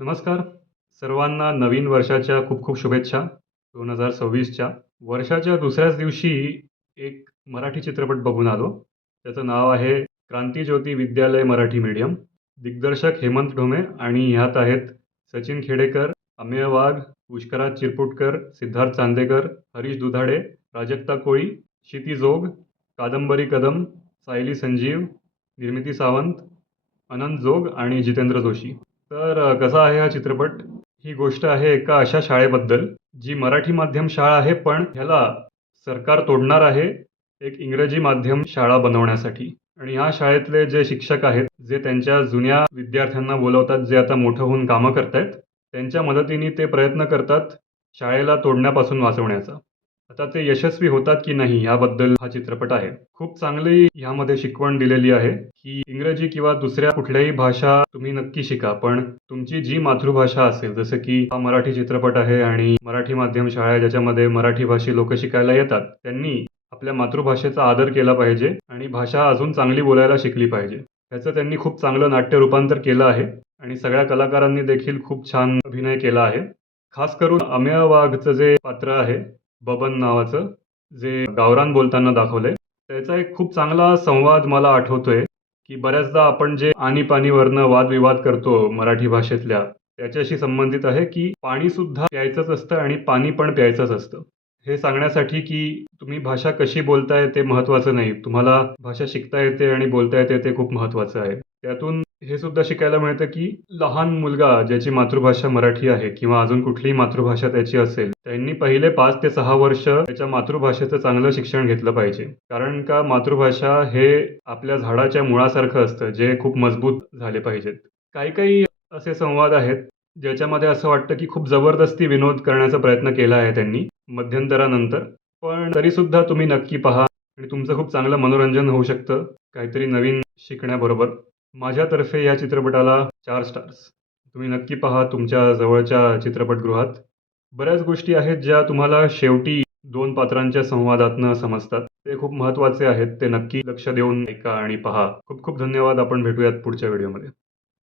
नमस्कार. सर्वांना नवीन वर्षाच्या खूप खूप शुभेच्छा. 2026च्या. वर्षाच्या दुसऱ्याच दिवशी एक मराठी चित्रपट बघून आलो. त्याचं नाव आहे क्रांतिज्योती विद्यालय मराठी मीडियम. दिग्दर्शक हेमंत ढोमे आणि ह्यात आहेत सचिन खेडेकर, अमेय वाघ, पुष्कराज चिरपुटकर, सिद्धार्थ चांदेकर, हरीश दुधाडे, प्राजक्ता कोळी, क्षिती जोग, कादंबरी कदम, सायली संजीव, निर्मिती सावंत, अनंत जोग आणि जितेंद्र जोशी. तर कसा आहे हा चित्रपट? ही गोष्ट आहे एका अशा शाळेबद्दल, जी मराठी माध्यम शाळा आहे, पण ह्याला सरकार तोडणार आहे एक इंग्रजी माध्यम शाळा बनवण्यासाठी. आणि ह्या शाळेतले जे शिक्षक आहेत, जे त्यांच्या जुन्या विद्यार्थ्यांना बोलवतात, जे आता मोठं होऊन कामं करतायत, त्यांच्या मदतीने ते प्रयत्न करतात शाळेला तोडण्यापासून वाचवण्याचा. आता ते यशस्वी होतात की नाही याबद्दल हा चित्रपट आहे. खूप चांगली ह्यामध्ये शिकवण दिलेली आहे की इंग्रजी किंवा दुसऱ्या कुठल्याही भाषा तुम्ही नक्की शिका, पण तुमची जी मातृभाषा असेल, जसं की हा मराठी चित्रपट आहे आणि मराठी माध्यम शाळा आहे ज्याच्यामध्ये मराठी भाषी लोक शिकायला येतात, त्यांनी आपल्या मातृभाषेचा आदर केला पाहिजे आणि भाषा अजून चांगली बोलायला शिकली पाहिजे. ह्याचं त्यांनी खूप चांगलं नाट्य रूपांतर केलं आहे आणि सगळ्या कलाकारांनी देखील खूप छान अभिनय केला आहे. खास करून अमेय वाघचं जे पात्र आहे, बबन नावाचं, जे गावरान बोलताना दाखवलंय, त्याचा एक खूप चांगला संवाद मला आठवतोय की बऱ्याचदा आपण जे आणीपाणीवरनं वादविवाद करतो मराठी भाषेतल्या, त्याच्याशी संबंधित आहे की पाणी सुद्धा प्यायचंच असतं आणि पाणी पण प्यायचंच असतं. हे सांगण्यासाठी की तुम्ही भाषा कशी बोलताय ते महत्त्वाचं नाही, तुम्हाला भाषा शिकता येते आणि बोलता येते ते खूप महत्त्वाचं आहे. त्यातून हे सुद्धा शिकायला मिळतं की लहान मुलगा ज्याची मातृभाषा मराठी आहे किंवा अजून कुठलीही मातृभाषा त्याची असेल, त्यांनी पहिले 5 ते 6 वर्ष त्याच्या मातृभाषेचं चांगलं शिक्षण घेतलं पाहिजे. कारण का मातृभाषा हे आपल्या झाडाच्या मुळासारखं असतं, जे खूप मजबूत झाले पाहिजेत. काही-काही असे संवाद आहेत, ज्याच्यामध्ये असं वाटतं की खूप जबरदस्ती विनोद करण्याचा प्रयत्न केला आहे त्यांनी मध्यंतरानंतर. पण तरीसुद्धा तुम्ही नक्की पहा आणि तुमचं खूप चांगलं मनोरंजन होऊ शकतं, काहीतरी नवीन शिकण्याबरोबर. माझ्यातर्फे या चित्रपटाला 4 स्टार्स. तुम्ही नक्की पहा तुमच्या जवळच्या चित्रपटगृहात. बऱ्याच गोष्टी आहेत ज्या तुम्हाला शेवटी 2 पात्रांच्या संवादातनं समजतात. ते खूप महत्त्वाचे आहेत. ते नक्की लक्ष देऊन ऐका आणि पहा. खूप खूप धन्यवाद. आपण भेटूयात पुढच्या व्हिडिओमध्ये.